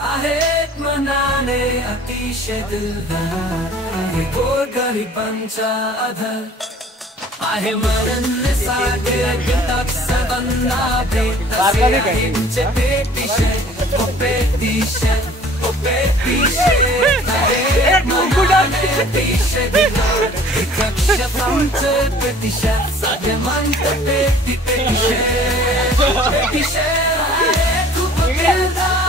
आहेत मनाने अतिशय दिलदार आहे गोरगरिबांचा आधार आहे मरणसाठी सर्वांना भेटचे पेटिशय ओ पेटिशय ओ पेटिशय आहेत मनाने अतिशय दिलदार कक्षांचे पेटिशय साधे मानते पेटिशय पेटिशय खूप दिलदार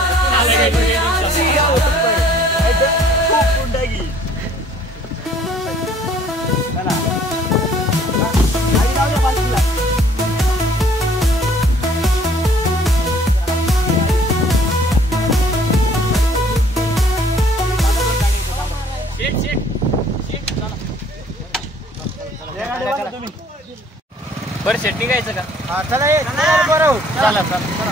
बरं शेट निघायचं का? हा चला ये बरं चला चला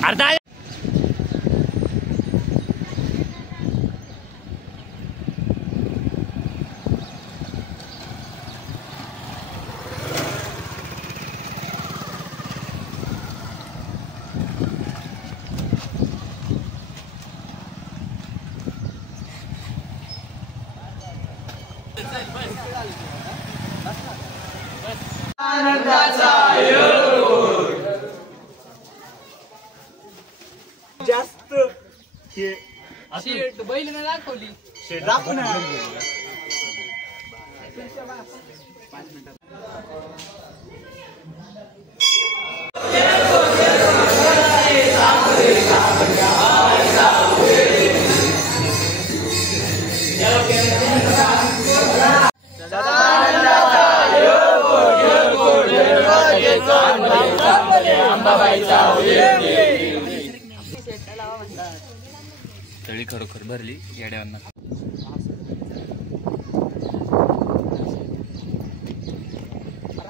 अर्धा जास्त हे शेट बैल ना दाखवली शेट दाखव ना तळी खरोखर भरली येड्यावरना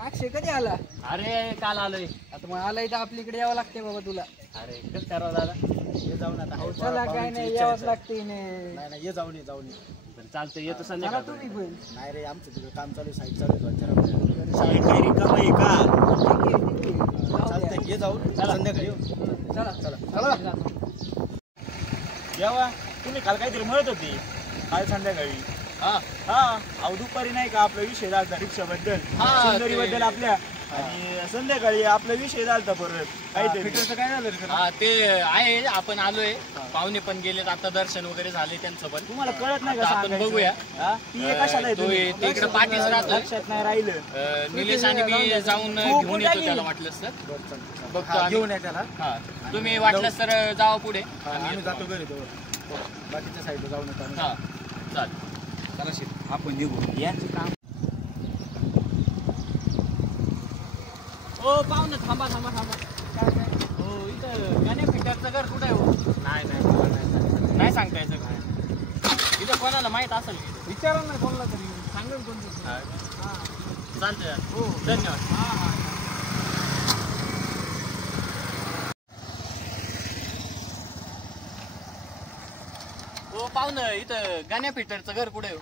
अक्षय कधी आला? अरे काल आलोय आता मग आलाय तर आपल्याकडे यावं लागते बाबा तुला. अरे कसं करावं दादा ये जाऊन आता चला काय नाही यावंच लागते नाही ये जाऊन बरं चालतं येतो चला संध्याकाळ तुम्ही पण. नाही रे आमचं तिकडे काम चालू आहे साईड चालू आहे साईड काही रिकाम आहे का चालतंय ये जाऊन संध्याकाळी येऊ चला चला चला यावा तुम्ही काल काहीतरी म्हणत होती काल संध्याकाळी हा हा अहो दुपारी नाही का आपला विषय झाला रिक्षाबद्दल सुंदरीबद्दल आपल्या आणि संध्याकाळी आपला विषय झाला परत काहीतरी काय झालं हा ते आहे आपण आलोय पाहुणे पण गेलेत आता दर्शन वगैरे झाले त्यांचं पण तुम्हाला कळत नाही का आपण बघूया ती कशाला तिकडे पाठीच राहतो लक्षात नाही राहिलं निलेश आणि मी जाऊन घेऊन येतो त्याला वाटलंच तर बघतो घेऊन या त्याला हा तुम्ही वाटलंच तर जावा पुढे आम्ही जातो घरी बाकीच्या साईडला जाऊन येतो हा चालेल चला शिट आपण निघू यांचं काम ओ पाहुणे थांबा थांबा थांबा हो इथं गाण्या फिटरचं घर कुठे हो नाही सांगता यायचं काय इथं कोणाला माहित असेल विचारा ना कोणाला तरी सांगेल कोणतं. चालतंय हो धन्यवाद हा हा हो पाहुणं इथं गाण्या फिटरचं घर कुठे हो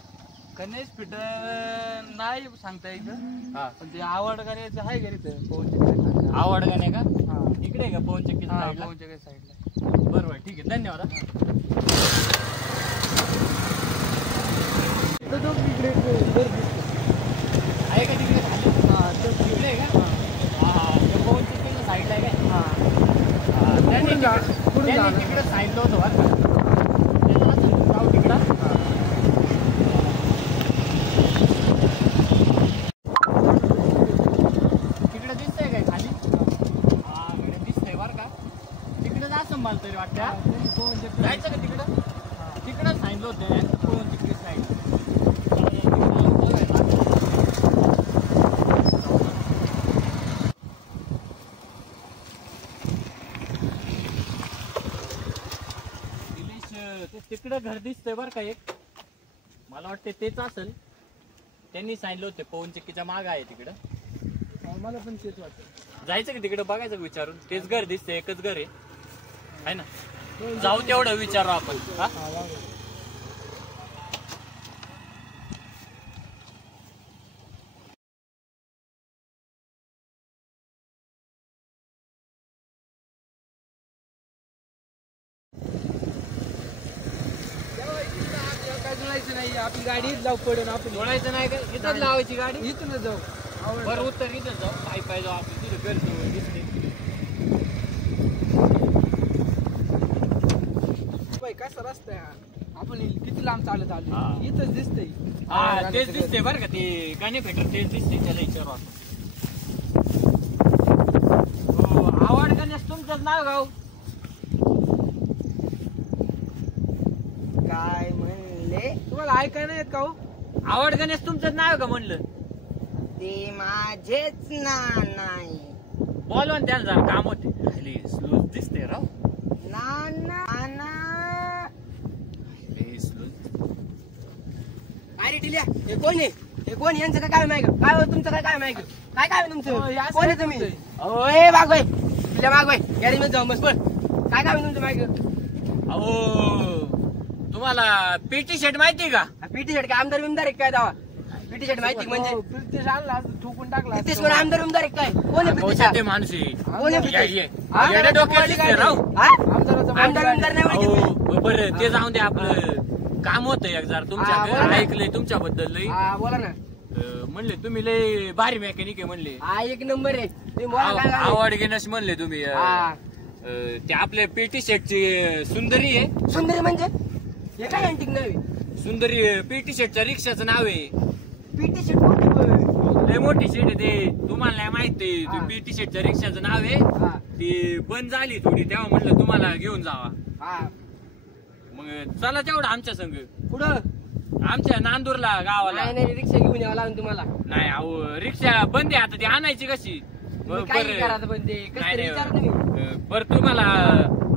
गणेश फिटर नाही सांगता इथं हा पण ते आवड गाण्याचं आहे घरी तर पवन आवड गाणे का हा इकडे आहे का पवन चक्की साईडला पवन साईडला. बरोबर ठीक आहे धन्यवाद हा. इकडे आहे का तिकडे खाली तिकडे आहे का हा ते पवन चक्कीच्या साईडला आहे काय हा त्यांनी तिकडे सांगितलं होतं बरं का जाऊ तिकडं तिकडे दिसतंय काय खाली हा इकडे दिसतंय बरं का तिकडे जायचं मला तरी वाटतं जायचं का तिकडं तिकडं सांगितलं होतं पवन चक्की साईड घर दिसतंय बरं का एक, मला वाटतं तेच असेल. त्यांनी सांगितलं होतं पवन चक्कीच्या माग आहे तिकडं. मला पण तेच वाटतं. जायचं की तिकडं बघायचं विचारून. तेच घर दिसतंय, एकच घर आहे ना. जाऊ तेवढं विचारू आपण. हा नाही आपली गाडी जाऊ पडून आपण जोडायचं नाही का? इथंच लावायची गाडी. इथूनच जाऊ. बरं उत्तर इथं जाऊ. पाय जाऊ आपण. तिथं घर जवळ दिसते. कसा रस्ता आहे हा? आपण किती लांब चालत हा. आलो. इथंच दिसतंय. हा तेच दिसते बरं का. ते गाणे फेटर तेच दिसते. त्याला विचारू आपण. आवड गणेश तुमचंच नाव गाव. काय म्हणले तुम्हाला ऐकाय नाही येत का हो? आवड गणेश तुमचंच नाव का म्हणलं. ते माझेच ना नाही बोलवा ना त्याला जरा काम होते. स्लो दिसते राव. नाना अरे टिल्या हे कोण आहे? हे कोण? यांचं काय काय माहिती? काय हो तुमचं काय काय माहिती? काय काय तुमचं? कोण आहे तुम्ही? ओय मागवाय टिल्या मागवाय गॅरेज मध्ये जाऊ मस्त पण काय काय तुमचं माहिती? अहो तुम्हाला पीटी शर्ट माहिती का? पीटी शर्ट काय आमदार विमदार काय दावा? पीटी शर्ट माहिती म्हणजे हो, प्रितेश आणला ठोकून टाकला. प्रितेश कोण आमदार विमदार काय? कोण आहे प्रितेश? ते माणूस आहे. कोण आहे प्रितेश? येड्या डोक्यात दिसते राव. हा? आमदाराचा आमदार विमदार नाही ओळखत मी. हो बरं ते जाऊन दे. आपलं काम होतं एक जरा हा, तुमच्या बोला ना. ऐकलंय तुमच्याबद्दल लई. हा बोला ना. म्हणले तुम्ही लय भारी मेकॅनिक आहे म्हणले. हा एक नंबर आहे. तुम्ही बोला काय काय? आवड गणेश म्हणले तुम्ही. हा. ते आपल्या पीटी शर्टची सुंदरी आहे. सुंदरी म्हणजे हे काय अँटिक नव्हे. सुंदरी पीटी शर्टच्या रिक्षाचं नाव आहे. पीटी शर्ट मोठी बघ. लय मोठी सीट आहे ते. तुम्हाला नाही माहिती. हा. पीटी शर्टच्या रिक्षाचं नाव आहे. हा. ती बंद झाली थोडी तेव्हा म्हणलं तुम्हाला घेऊन जावा. हा. मग चला तेवढं आमच्या संग. पुढं आमच्या नांदूरला गावाला. नाही नाही रिक्षा घेऊन यावं लागेल तुम्हाला. नाही अहो रिक्षा बंद आहे आता. ती आणायची कशी? तुम्ही काय करा आता पण ते कसं नाही, तरी विचारा नाही. तुम्ही. बरं तुम्हाला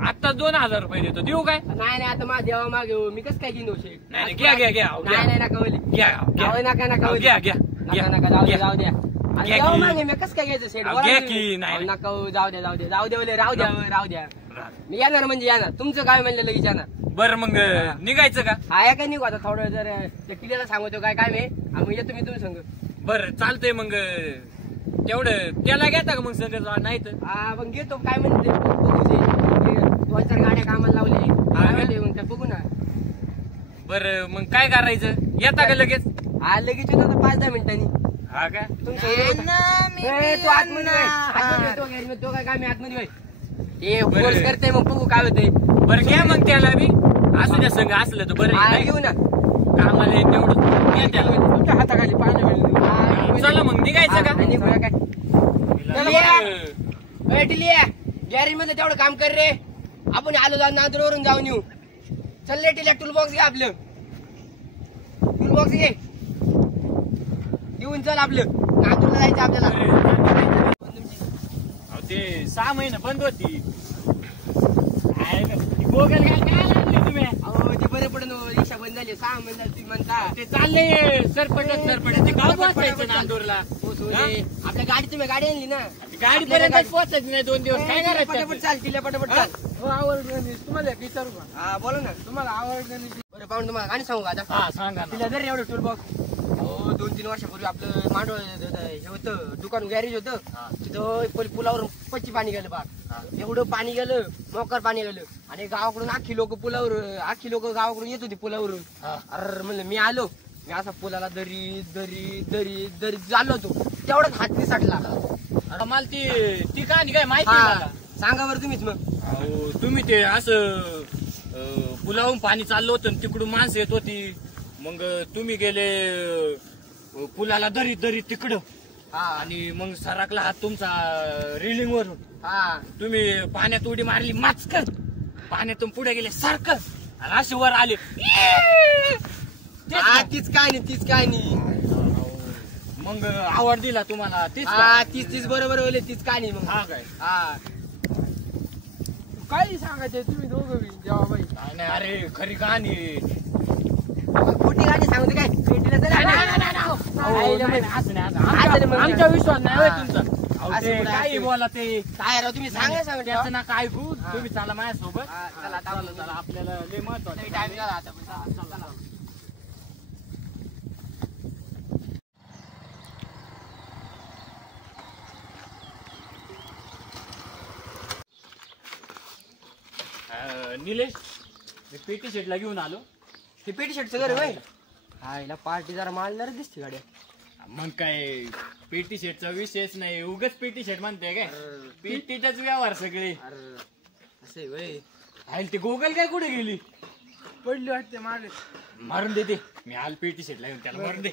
आता 2000 रुपये देतो. देऊ काय? नाही नाही आता माझ्या देवा मागे हो. मी कसं काय घेऊन शेट? नाही घ्या घ्या घ्या नाही नाही नका बोली. घ्या अहो, नका नका घ्या बोली. घ्या घ्या नका नका जाऊ द्या जाऊ द्या. आणि घ्या देवा की. मागे मी कसं काय घ्यायचं शेट? अहो, बोला घ्या तुम्ही. की. नाही, अहो, नाही. नका हो, जाऊ द्या जाऊ द्या जाऊ द्या बोले राहू द्या राहू द्या. मी येणार म्हणजे येणार. तुमचं काय म्हणलं लगेच येणार. बरं मग निघायचं का? हा काय निघू आता थोडं जर त्या किल्ल्याला सांगतो काय काय मी येतो मी तुम्ही सांग. बरं चालतंय मग. तेवढं त्याला घेता का मग सगळं नाही तर? हा मग घेतो काय म्हणते बघू ते. 2-4 गाड्या कामाला लावले. काय म्हणते मग ते बघू ना. बरं मग काय करायचं? येता का लगेच? हा लगेच येतो आता 5-10 मिनिटांनी. हा का? तुमचं तो आतमध्ये होय. आतमध्ये होय, तो गॅरेजमध्ये. तो काय मी आतमध्ये होय. ते बरं. फोर्स करते मग बघू काय होते. बरं घ्या मग त्याला बी. असू द्या संग असलं तर बरं हा आहे. घेऊ ना. कामाला आहे तेवढं घ्या त्याला. तुमच्या हाताखाली पाणी मिळेल. हा, चला मग निघायचं का? आणि बघा काय टिलिया गॅरेज मध्ये तेवढं काम कर रे. आपण आलो जाऊन नांदूरवरून जाऊन येऊ. चल रे टिलिया टूल बॉक्स घे आपलं. टूल बॉक्स घे घेऊन चल आपलं. नांदूरला जायचं आपल्याला. अहो, ते 6 महिने बंद होती. गोगल काय लागले तुम्ही? अहो ते बरं पडन रिक्षा बंद झाली. 6 महिने झाले तुम्ही म्हणता. ते चालले सरपटच ते गाव पोहोचायचं नांदूरला. आपल्या गाडी तुम्ही गाडी आणली ना. गाडी पर्यंत पोहोचायची नाही 2 दिवस. काय पटापट करायचं? चाल टिलिया पटापट चाल. हो आवड गणेश तुम्हाला एक विचारू का? हा बोला ना. तुम्हाला आवड गणेश बरं पाहून तुम्हाला गाणी सांगू का आता. हा सांगा ना. तिला जर एवढं टूल बॉक्स. हो 2-3 वर्षापूर्वी आपलं मांडव हे होतं दुकान गॅरेज होतं. तिथं पुलावरून पच्ची पाणी गेलं बाग. एवढं पाणी गेलं मोकर पाणी गेलं. आणि गावाकडून आखी लोक गावाकडून येत होती पुलावरून. अरे म्हणलं मी आलो. मी असा पुलाला दरी दरी दरी दरी चाललो होतो. तेवढाच हात निसटला. मला ती कहाणी काय माहिती आहे मला. सांगा बरं तुम्हीच मग. अहो, तुम्ही ते असं पुलावून पाणी चाललं होतं आणि तिकडून माणसं येत होती. मग तुम्ही गेले पुलाला दरी दरी तिकडं. आणि मग सरकला हात तुमचा रेलिंग वरून. तुम्ही पाण्यात उडी मारली माचकन. पाण्यातून पुढे गेले सारखं आणि असे वर आले. तीच काय नाही. मग आवड दिला तुम्हाला तीच तीच बरोबर बोलले. तीच काय नाही मग. हा काय? काही सांगायचे तुम्ही दोघं बी जेव्हाबाई. नाही नाही, अरे खरी कहाणी आहे. खोटी गाणी सांगते काय पेटीला तर नाही, नाही, नाही, नाही, नाही. अहो, नाही, नाही, असं नाही, असं. आमचा विश्वास नाही होय तुमचा. अहो, असं ते कुठं काही असतं? बोला ते काय राव तुम्ही सांगा सांगा त्याचं ना काय ऐकू. तुम्ही चला माझ्यासोबत. चला चला आपल्याला लय महत्वाचं टाइम झाला आता चला. निलेश मी पेटी शेटला घेऊन आलो. ते पेटी शर्टचं घर होय हा हिला पार्टी जरा मारणार दिसते गाड्या. मग काय पेटी शेटचा विषयच नाही. उगाच पेटी शेट म्हणते काय पेटीचाच व्यवहार सगळे. अरे असे होय आहे ते गोगल काय कुठे गेली. पडली वाटते मागे. मारून देते मी आल पेटी शेटला घेऊन त्याला मारून दे.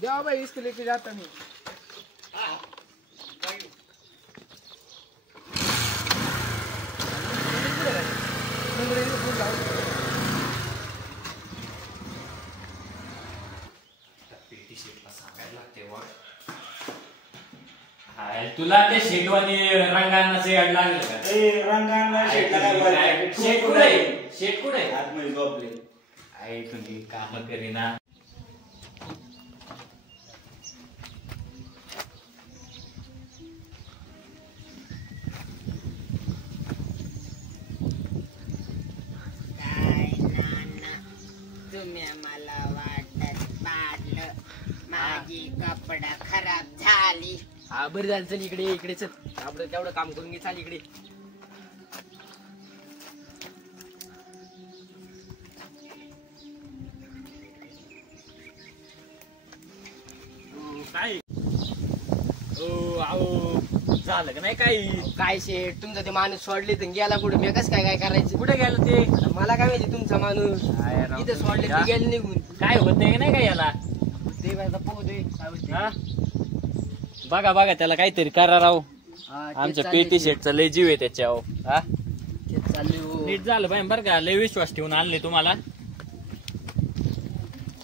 जेव्हाबाई इसके लेके जाता मी. पेटी शेटला सांगायला लागते वर. हाय तुला ते शेटवानी रंगांनाचे अड लागलं का. रंगांना शेटला काय बोलायचं? शेट कुठे शेट कुठे आतमध्ये झोपले. आई तुम्ही काम करीना. तुम्ही मला वाटत पाडलं माझी कपडा खराब झाली. हा बरं झालं चल इकडे इकडे चल आपलं तेवढं काम करून घे चाल इकडे. काय अहो झालं का नाही काही. काय शेठ तुमचा ते माणूस सोडले तर गेला कुठे मी कसं काय काय करायचं. कुठे गेलं ते. आता मला काय माहिती तुमचा माणूस काय राव. इथं सोडले ते गेले निघून. काय होतंय का नाही का याला. ते आता पाहू दे काय होते. हा? बघा बघा त्याला काहीतरी करा राव. हा, तेच आमच्या चाललंय पेटी ते. शेटचा लय जीव आहे त्याच्यावर. हा तेच चाललंय हो. नीट झालं बाई बरं का. लय विश्वास ठेवून आणले तुम्हाला.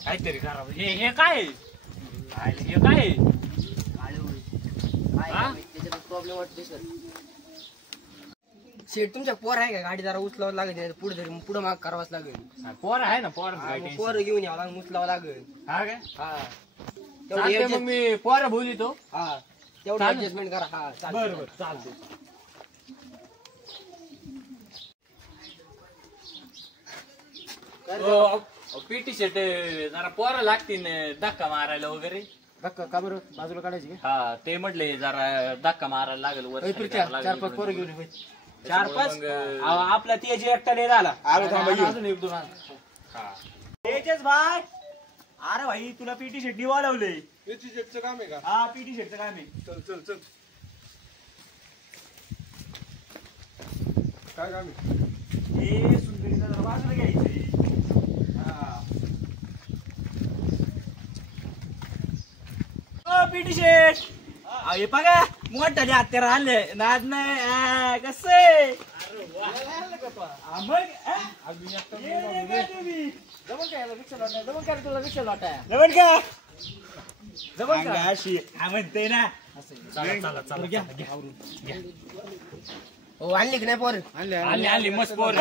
काहीतरी करा हे काय हे काय आळे होय. काय हा? माहिती, त्याच्यात प्रॉब्लेम वाटतोय सर. शेठ तुमच्या पोर आहे का गाडी जरा उचलावं लागेल पुढे पुढे माग करावाच लागेल. पोर आहे ना पोर पोरं घेऊन यावं लागेल उचलावं लागेल. हा काय हा चालतंय मग तेवढं मी पोर बोलितो. हा तेवढं चालेल. ऍडजस्टमेंट करा. हा बरं बरं चालतंय. पेटी शेट जरा पोरं लागतील धक्का मारायला वगैरे. का बरं बाजूला काढायची का? हा ते म्हटले जरा धक्का मारायला लागेल वर खाली करायला लागेल. चार पाच पोरं घेऊन ये. चार पाच मग, आपला त्याची एकटा नाही झाला. आलो थांबा येऊ. अजून एक दोन आण. हा. तेजस भाई अरे भाई तुला पीटी शेट बोलवले. पेटी शेटचं काम आहे का? हा पीटी शेटचं काय नाही. चल चल चल. काय काम आहे? हे सुंदरीचा जरा बाजूला घ्यायचंय. पीटी शेट हे बघा मोठाले हत्यार आणले नाद नाही कसं आहे. मग जमन का जमन का अशी हा म्हणते ना. चला चला घ्या हो आणली की नाही पोर. आली आली मस्त पोर.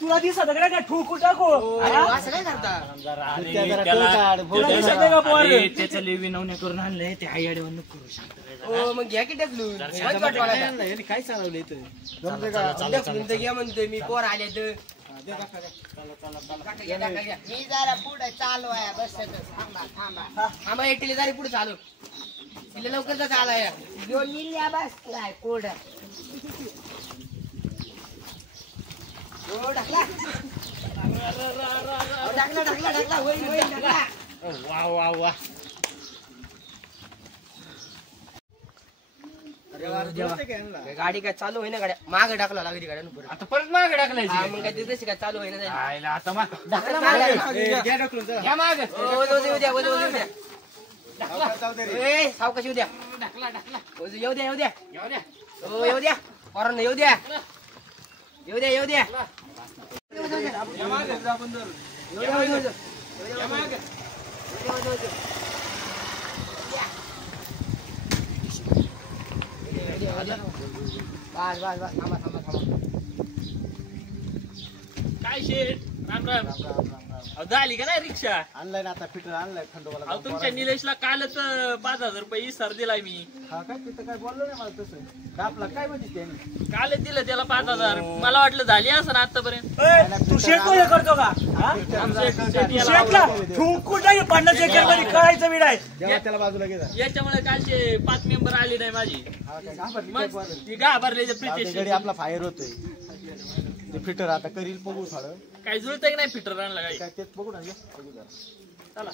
तुला दिसत का ठोकू टाको. असं काय करता. तुला दिसत का पोर. त्याचं लय विनवण्या करून आणलंय ते आई अडवण नको करू. शांत राहा. हो मग घ्या की ढकलून. काय चालवलं इथं. ढकलून तर घ्या म्हणतोय मी पोर आले तर. मी जरा पुढे चालू आहे बसत थांबा थांबा थांबा एकटीला जरी पुढे चालू तिला लवकर तर चालाय. जो लिहिल्या बसलाय कोड ढकला ढकला ढकला ढकला होईल होईल ढकला. वा वा वा. गाडी काय चालू होईना गाड्या माग टाकला लागली गाड्या परत. आता परत मागे टाकलायची. मग काय ते तशी काय चालू होईना जाईल. आईला आता मग ढकला मागं. घ्या माग. येऊ द्या येऊ द्या. सावकाश येऊ द्या. ढकला ढकला येऊ द्या येऊ द्या येऊ द्या. हो येऊ द्या पोरांना येऊ द्या येऊ द्या येऊ द्या बस बस बस थांबा थांबा थांबा. काय शेठ राम राम. अहो झाली का नाही रिक्षा? आणलाय ना आता फिटर आणलाय खंडोबाला. अहो तुमच्या निलेशला कालच 5,000 रुपये इसर दिलाय मी. हा काय तिथं काय बोललो नाही मला तसं. आपला काय म्हणते त्याने? कालच दिलं त्याला 5,000. मला वाटलं झाली असं ना आतापर्यंत. तू शेट करतो का? तू कुठे 50 एकर मध्ये करायचं विड आहे त्याला बाजूला घे. याच्यामुळे कालचे 5 मेंबर आले नाही माझी. मग ती घाबरले प्रितेश. आपला फायर होतोय ते फिटर आता करील बघू थोडं. काय जुळतंय की नाही फिटर आणला काही? काय तेच बघू ना. चला.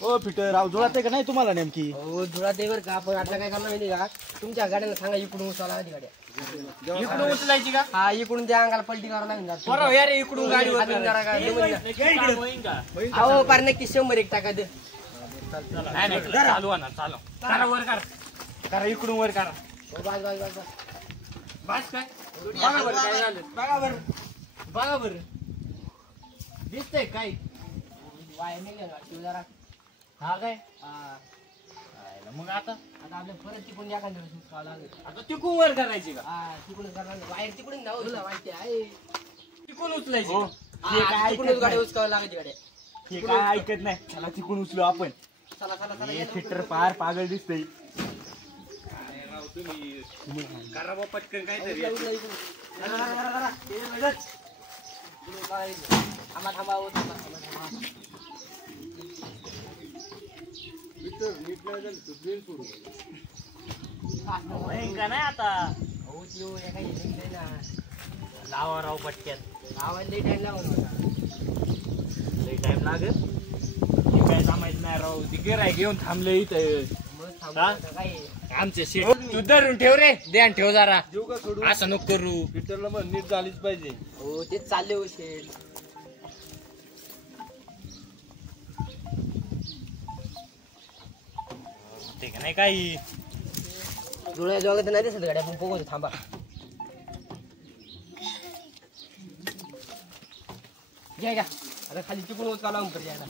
ओ फिटर राव जुळत आहे का नाही तुम्हाला नेमकी? हो धुळा ते बरं का. आपण आता काय करणार माहिती का, तुमच्या गाड्याला सांगा इकडून उचलायला हवी गाड्या. इकडून उचलायची का? हा इकडून त्या अंगाला पलटी करावं लागेल जरा. बरं यार इकडून गाडी हातून जरा काय जमलं ना. होईन का? अहो पार नक्की 100 एक टाका दे. नाही नाही चालू आहे ना चालू. करा वर करा. करा इकडून वर करा. हो, बस बस बस बस. बस काय? बघा बरं काय झालं. बघा बरं दिसतंय काय? वायर निघालं वाटतं जरा. हा काय? हा. मग आता आता आपल्या परत तिकडून एखाद्या वेळेस उचलावं लागेल. आता तिकून वर करायची का? हा तिकडून करणार वायर तिकडून जाऊ तुला माहिती आहे. तिकून उचलायची हो. का? हा, तिकडूनच गाडी उचकावं लागेल गाड्या. हे काय ऐकत नाही. त्याला तिकडून उचलू आपण. चला चला चला हे ये. फिटर पार पागल दिसतंय. करा बा पटकन काहीतरी. उचला इकडून. जरा, जरा, जरा. इकडून उचला इकडून. थांबा थांबा हो, थांबा थांबा थांबा. होईन का नाही आता? हो ती हो, एका इकडून दे ना. लावा राव पटक्यात. लावायला लई टाइम लागून होता. लई टाइम लागेल. हे काय जमायचं नाही राव. ती गिराय घेऊन थांबले इथं. मग हा? थांबा आता काय आहे? आमचे शेट तू धरून ठेव रे. ध्यान ठेव जरा. देऊ का सोडू? असं नको करू. फिटरला मग नीट झालीच पाहिजे. हो तेच चालले हो शेठ. ते का नाही काही. जुळ्या जोगत नाही दिसत गाड्या पण बघू थांबा. घ्या घ्या. आता खाली चिकून उचका लावून कर जायला.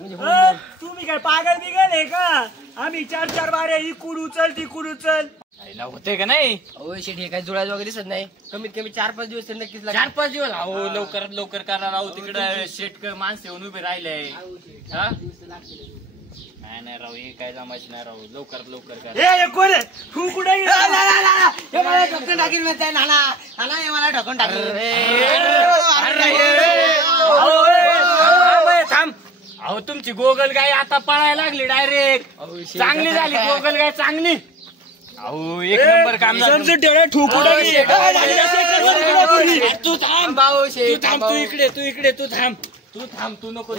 म्हणजे होऊन जाईल. तुम्ही काय पागल बिगल आहे का? आम्ही 4-4 बारे इकूड उचल तिकूड उचल. आईला होतंय का नाही? अहो शेठ हे काय जुळ्या जोगत दिसत नाही. कमीत कमी 4-5 दिवस तर नक्कीच लागतील. 4-5 दिवस. अहो लवकरात लवकर करा राहू. तिकडे शेट माणसं येऊन उभे राहिले. अहो शेठ, हा? 4-5 दिवस तर लागतील. नाही नाही राहू. हे काय जमायचं नाही राहू. लवकरात लवकर करा. ए कोण तू कुठे हे मला ढकलून टाकील म्हणताय नाना. नाना हे मला ढकलून टाकील. थांब. अहो तुमची गोगल गाय आता पळायला लागली डायरेक्ट. चांगली झाली गोगल गाय चांगली. अहो एक नंबर काम झालं. तू थांब. भाऊ तू शेठ थांब. तू इकडे तू थांब. तू थांब. तू नको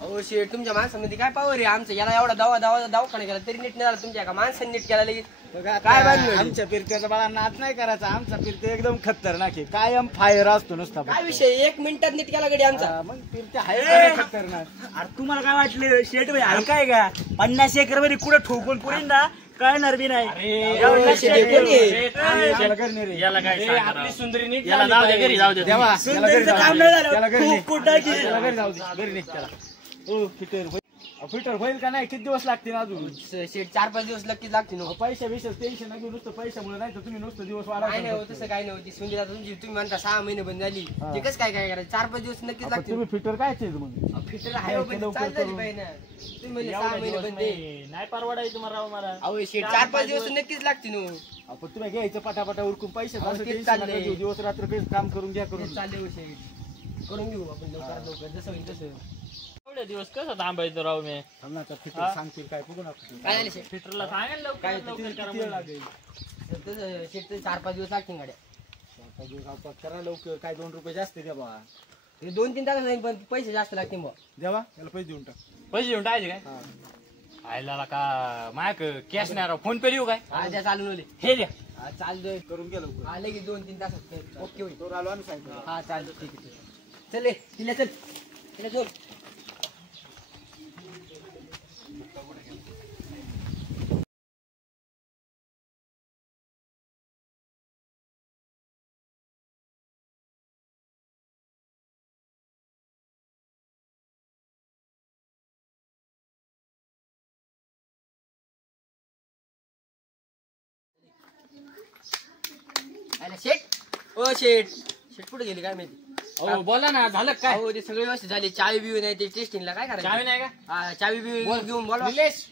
अहो शेठ तुमच्या माणसामध्ये काय पावर आहे आमचं. याला एवढा दवाखाना केला तरी नीट नाही झाला. तुमच्या एका माणसाने नीट केला लगेच. काय बांधलं? आमच्या फिरत्याचा बाळा नाच नाही करायचा. आमचा फिरते एकदम खतरनाक आहे. कायम फायर असतो नुसता. काय विषय 1 मिनिटात नीट केला गडी आमचा. मग फिरते आहे खतरनाक. अरे तुम्हाला काय वाटलं शेट भाई हलका आहे का? 50 एकर मध्ये कुठं ठोकून पुरेन ना कळणार बी नाही. एवढं शेठ कोणी आहे? याला काय सांगा राव. सुंदरी नीट याला जाऊ दे घरी जाऊ दे. सुंदरीचं काम नाही झालं. घरी जाऊ दे. घरी नाही त्याला. ओ फिटर होईल का नाही? किती दिवस लागतील अजून? शेठ 4-5 दिवस नक्कीच लागतील. पैसे टेन्शन नाही घेऊ. नुसतं पैशामुळे नाही तर तुम्ही नुसतं दिवस काय नाही होत तसं काय नव्हती. सुंदर तुमची तुम्ही म्हणता 6 महिने बंद झाली. ते कसं काय काय करायचं? 4-5 दिवस नक्कीच लागतील. तुम्ही फिटर काय मग? फिटर आहे हो, पण चालू झाली पाहिजे ना. तुम्ही म्हणले 6 महिने बंद आहे. नाही परवडाय तुम्हाला राव मला. अहो शेठ 4-5 दिवस नक्कीच लागतील हो. आपण तुम्ही घ्यायचं पटापटा उरकून पैसे अहो, असं तेच tension चाललंय. नका घेऊ. दिवस रात्र काम करून घ्या करून. तेच चालले हो शेठ. करून घेऊ आपण लवकरात लवकर जसं होईल तसं. एवढे दिवस कसं थांबायचं राव मी. थांब ना, आता फिटर सांगतील काय बघू ना. काय झालं शेठ? फिटरला सांगेल काय लवकर किती करा वेळ म्हणून. लागेल? तसं शेठ 4-5 दिवस लागतील गाड्या. 4-5 दिवस आपण करा लवकर. काय 2 रुपये जास्त द्या बा. हे 2-3 तास जाईल पण पैसे जास्त लागतील बा. द्यावा त्याला पैसे देऊन टाक. पैसे घेऊन टाकायचे काय? हा. आयला का मायक कॅश नाही राव. फोन पे देऊ काय? हा द्या चालून ओले. हे द्या. हा चालतंय. करून घ्या लवकर. आले की 2-3 तासात ओके होईल. तो आलो आम्ही सांगितलं. हा चालतं ठीक आहे. चल ये, तिला चल तिला चल. शेट ओ शेट कुठे गेली काय माहिती. अहो बोला ना, झालं काय? हो ते सगळे व्यवस्थित झाले. चावी बिवी नाही ते टेस्टिंगला काय करायचं. चावी नाही का? हा चावी बिवी घेऊन बोलवा. निलेश,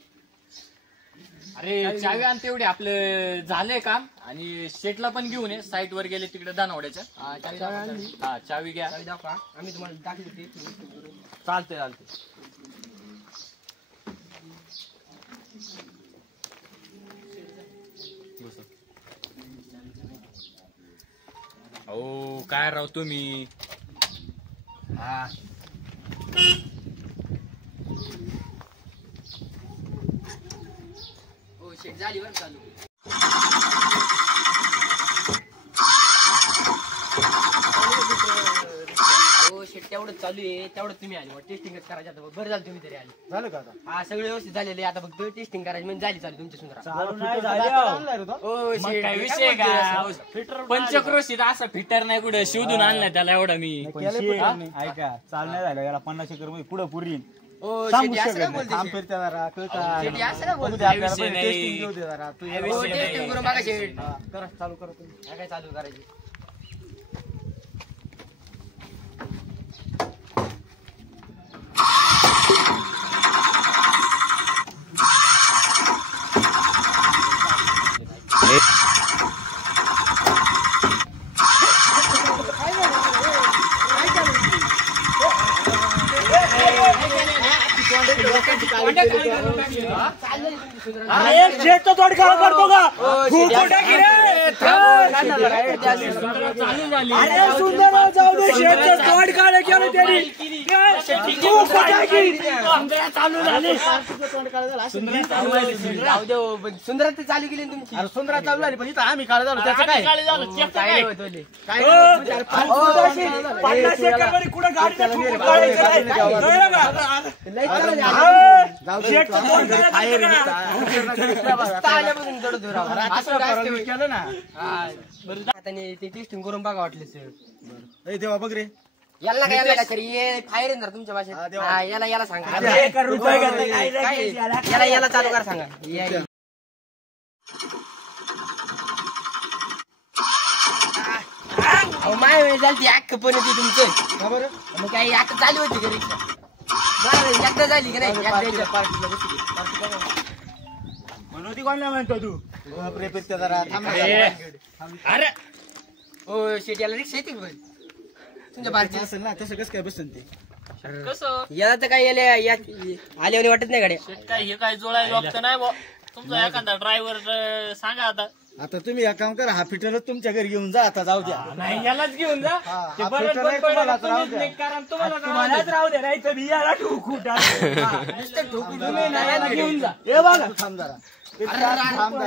अरे चावी आण तेवढे, आपलं झालंय काम. आणि शेटला पण घेऊन ये, साईट वर गेले तिकडे दानवड्याच्या. चावी आणली. हा चावी घ्या. चावी दाखवा, आम्ही तुम्हाला दाखवू ते. चालते. अहो काय राव तुम्ही. हा हो शेट झाली बरं चालू. हो शेट तेवढंच चालू आहे, तेवढं तुम्ही आले. टेस्टिंगच करायचं आता. बरं झालं तुम्ही तरी आले. झालं का आता? हा सगळे व्यवस्थित झालेले. आता फक्त टेस्टिंग करायची म्हणजे झाली चालू तुमची सुंदर. चालू नाही झालं. हो मग शेट काय विषय का? पंचक्रोशीत असं फिटर नाही कुठं शोधून आणलाय त्याला एवढा मी. ऐका, चाल नाही झालं याला 50 एकर मध्ये पुढे पुरीन. हो सांगू शेट असं शकत काय नाही. बोलते थांब शेट? फिरते जरा, कळतं. शेट असं काय बघू बोलते? दे आपल्याला विषय पहिले नाही. टेस्टिंग घेऊ दे जरा. तू ये. हो टेस्टिंग करून बघा शेट. करा, चालू करा तुम्ही. काय चालू करायची. अरे शेटचा तोडगा करतो का? खूप मोठा की रे. चालू झाली. अरे सुंदर जाऊ दे, शेटचा तोडगा केलं त्यांनी. खूप मोठा की. चालू झाली. सुंदर ते चालू केली ना तुमची. अरे सुंदरा चालू झाली, पण इथं आम्ही काळ झालो. त्याचं काय? काय झालं? चेक काय काय? होत होते. 50 एकर मध्ये कुठं गाडीचं ठोकून काढायचं नाही. कळलं का? शेटचा तोडगा आल्यापासून दडत होतो राव. असं काय असतं? केलं ना. हाताने ते टेस्टिंग करून बघा वाटलं सर. ए देवा बघ रे. याला काय याला तरी ये फायर येणार तुमच्या भाषेत. हा, याला सांगा. रुपये घातले, काय रे काय? केस याला? याला चालू करा सांगा. या. अहो माय वेळ झाली ती अख्ख पण होती तुमचं. का बरं? मग काय आता चालू होती का रिक्षा? बरं एकदा झाली की नाही? एकदा पार्टीला बसली. म्हणून ती कोणाला म्हणतो तू? बापरे, फिरते जरा. थांब ना ए, जरा. अरे हो शेट याला रिक्षा येते का बरं? तुमच्या पार्टी असेल ना, तसं कसं काय बसन ते? कसं याला तर काय आल्यावानी वाटत नाही गाड्या. शेट काय हे काय जोडायला लागतं नाही बुवा. तुमचा एखादा ड्रायव्हर सांगा आता. आता तुम्ही एक काम करा, हा फिटरच तुमच्या घरी घेऊन जा. आता जाऊ द्या. नाही यालाच घेऊन जा. हा, ते हा बरं फिटर बंद नाही, पडलं तुम्हालाच का राहू तुम्हीच द्या. नाही, कारण तुम्हाला तुम्हालाच राहू दे, नाही तर मी याला ठोकू टाकेन. नुसतं ठोकून थांब तुम्ही नाही याला घेऊन जा. ए बघा, थांब जरा. थांब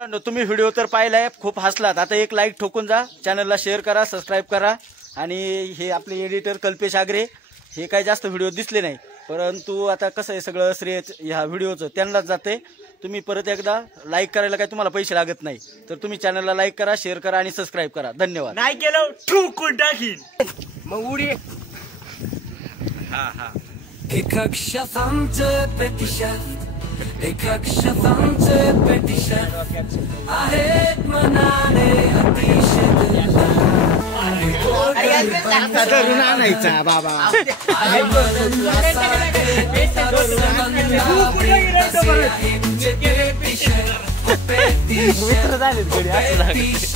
जरा. तुम्ही व्हिडिओ तर पाहिलाय, खूप हसलात. आता एक लाईक ठोकून जा, चॅनलला शेअर करा, सबस्क्राईब करा. आणि हे आपले एडिटर कल्पेश आगरे, हे काही जास्त व्हिडिओ दिसले नाही, परंतु आता कसं आहे सगळं श्रेय ह्या व्हिडिओचं त्यांनाच जाते. तुम्ही परत एकदा लाईक करायला काही तुम्हाला पैसे लागत नाही, तर तुम्ही चॅनलला लाईक करा, शेअर करा आणि सबस्क्राईब करा. धन्यवाद. नाही केलं ठोकून टाकीन मग उडी. एक अक्षतांचे प्रतिशत, एक अक्षतांचे प्रतिशत आहेत मनाने अतिशय धरून आणायचा बाबा. आहे मनासारखे पेटिशत, पेटिशत, पेटिशत.